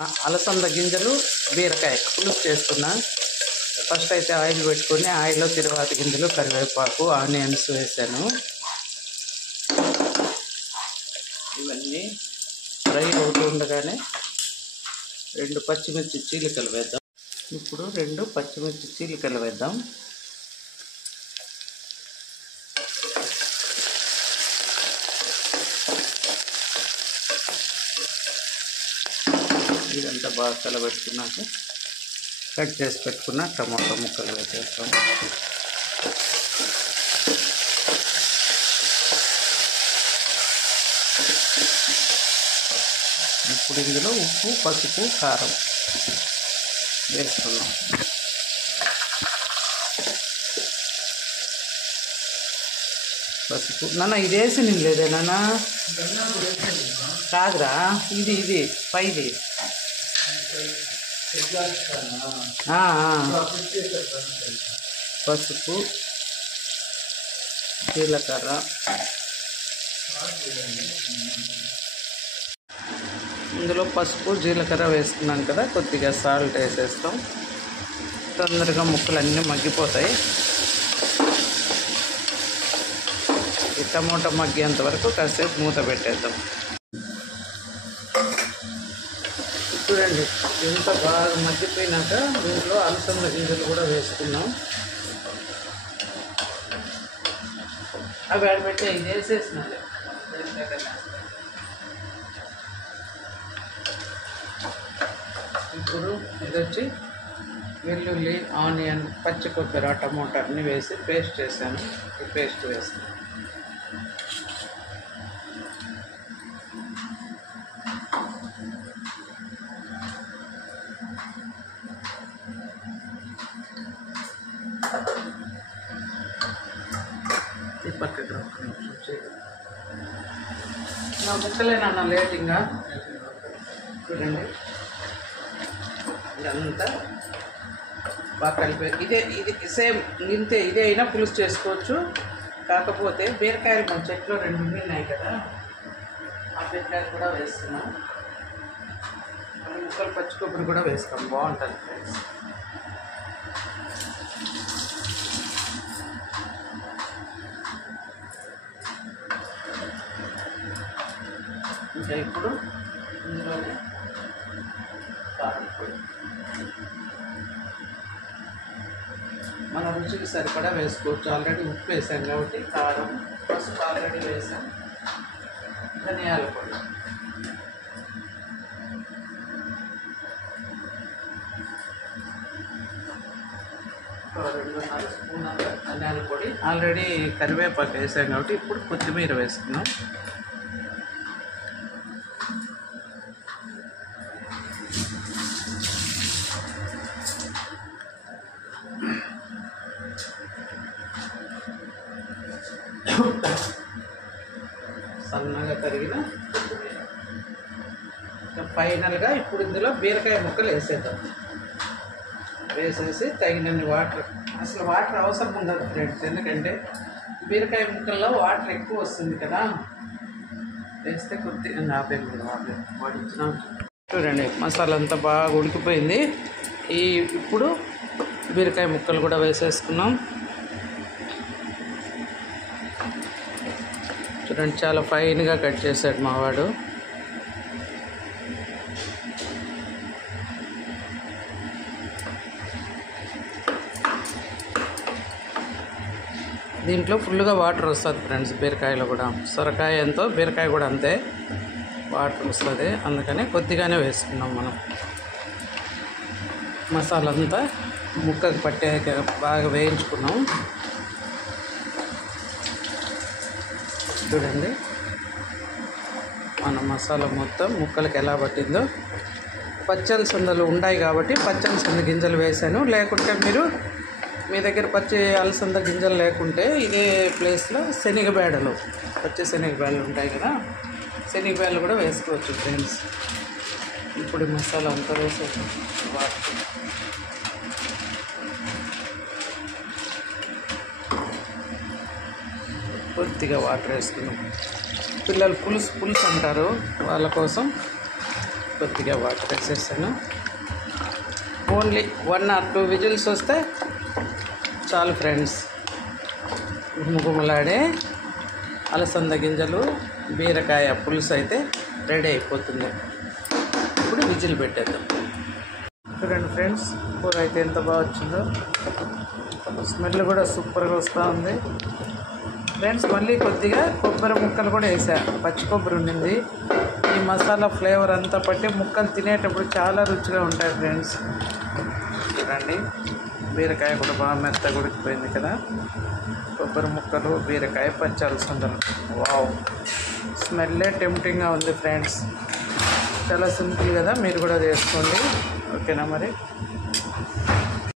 అలసంద గింజలు బీరకాయ పులుసు చేస్తున్నా. ఫస్ట్ అయితే ఆయిల్ పెట్టుకొని ఆయిల్లో తిరువాత గింజలు కరివేపాకు ఆనియన్స్ వేసాను. ఇవన్నీ ఫ్రై అవుతూ ఉండగానే 2 పచ్చిమిర్చి చీలికలు వేద్దాం. ఇప్పుడు 2 పచ్చిమిర్చి చీలికలు వేద్దాం. ఇదంతా బాగా కలబెట్టుకున్నాక కట్ చేసి పెట్టుకున్న టమాటా ముక్కలు వేసేస్తాం. ఇప్పుడు ఇందులో ఉప్పు, పసుపు, కారం వేసుకున్నాం. పసుపు నాన్న ఇది వేసి నేను లేదే నాన్న కాదురా, ఇది పైది పసుపు, జీలకర్ర, ఇందులో పసుపు జీలకర్ర వేసుకున్నాం కదా, కొద్దిగా సాల్ట్ వేసేస్తాం. తొందరగా ముక్కలన్నీ మగ్గిపోతాయి. ఈ టమోటా మగ్గేంత వరకు కాసేపు మూత పెట్టేద్దాం. చూడండి ఎంత బాగా మగ్గిపోయినాక దీంట్లో అలసంద గింజలు కూడా వేసుకున్నాం. అవి ఆడబెట్టే ఇది వేసేసినాలే. ఇప్పుడు ఇది వచ్చి వెల్లుల్లి, ఆనియన్, పచ్చి కొబ్బరి, టమోటా అన్నీ వేసి పేస్ట్ చేశాను. ఈ పేస్ట్ వేస్తాను. ఈ పక్కకి నా ముక్కలేనన్నా లేటింగా చూడండి. ఇదంతా బాగా కలిపి ఇది సేమ్ ఇంతే. ఇదే అయినా పులుసు చేసుకోవచ్చు. కాకపోతే బీరకాయలు మన చెట్లో 2 ఉన్నాయి కదా, ఆ బీరకాయలు కూడా వేస్తున్నాం. ముక్కలు పచ్చి కొబ్బరి కూడా వేస్తాం, బాగుంటుంది ఫ్రెండ్స్. ఇంకా ఇప్పుడు ఇందులోనే కారం పొడి మన రుచికి సరిపడా వేసుకోవచ్చు. ఆల్రెడీ ఉప్పు వేసాం కాబట్టి కారం, పసుపు ఆల్రెడీ వేసాం. ధనియాల పొడి, 2.5 స్పూన్ ధనియాల పొడి. ఆల్రెడీ కరివేపాకు వేసాం కాబట్టి ఇప్పుడు కొత్తిమీర వేసుకున్నాం. సన్నగా తరిగిన కొత్తిమీర. ఫైనల్గా ఇప్పుడు ఇందులో బీరకాయ ముక్కలు వేసేద్దాం. వేసేసి తగినన్ని వాటర్, అసలు వాటర్ అవసరం ఉండదు ఫ్రెండ్స్, ఎందుకంటే బీరకాయ ముక్కల్లో వాటర్ ఎక్కువ వస్తుంది కదా. వేస్తే కొద్దిగా వాడించినాం. చూడండి మసాలా అంతా బాగా ఉడికిపోయింది. ఇప్పుడు బీరకాయ ముక్కలు కూడా వేసేసుకున్నాం. చూడండి చాలా ఫైన్గా కట్ చేశాడు మావాడు. దీంట్లో ఫుల్గా వాటర్ వస్తుంది ఫ్రెండ్స్. బీరకాయలో కూడా సొరకాయ ఎంతో బీరకాయ కూడా అంతే వాటర్ వస్తుంది. అందుకని కొద్దిగానే వేసుకున్నాం మనం. మసాలా అంతా ముక్కకు పట్టాక బాగా వేయించుకున్నాం. చూడండి మన మసాలా మొత్తం ముక్కలకి ఎలా పట్టిందో. పచ్చలసందలు ఉన్నాయి కాబట్టి పచ్చలసంద గింజలు వేసాను. లేకుంటే మీ దగ్గర పచ్చి అలసంద గింజలు లేకుంటే ఇదే ప్లేస్లో శనగబేడలు, పచ్చి శనగబేడలు ఉంటాయి కదా, శనగబేడలు కూడా వేసుకోవచ్చు ఫ్రెండ్స్. ఇప్పుడు మసాలా అంతా వేసేసాం. కొద్దిగా వాటర్ వేసుకున్నాం. పిల్లలు పులుసు అంటారు, వాళ్ళ కోసం కొద్దిగా వాటర్ వేసేసాను. ఓన్లీ 1 or 2 విజిల్స్ వస్తే చాలు ఫ్రెండ్స్. గుమగుమలాడే అలసంద గింజలు బీరకాయ పులుసు అయితే రెడీ అయిపోతుంది. ఇప్పుడు విజిల్ పెట్టేద్దాం. చూడండి ఫ్రెండ్స్, కూర అయితే ఎంత బాగా వచ్చిందో. స్మెల్ కూడా సూపర్గా వస్తూ ఉంది ఫ్రెండ్స్. మళ్ళీ కొద్దిగా కొబ్బరి ముక్కలు కూడా వేసా. పచ్చి కొబ్బరి ఉండింది. ఈ మసాలా ఫ్లేవర్ అంతా పట్టి ముక్కలు తినేటప్పుడు చాలా రుచిగా ఉంటాయి ఫ్రెండ్స్. చూడండి, బీరకాయ కూడా బాగా మెత్తగా ఉడికిపోయింది కదా. కొబ్బరి ముక్కలు, బీరకాయ, పచ్చి అలసందలు. వావ్, స్మెల్లే టెంప్టింగ్గా ఉంది ఫ్రెండ్స్. చాలా సింపుల్ కదా, మీరు కూడా చేసుకోండి. ఓకేనా మరి.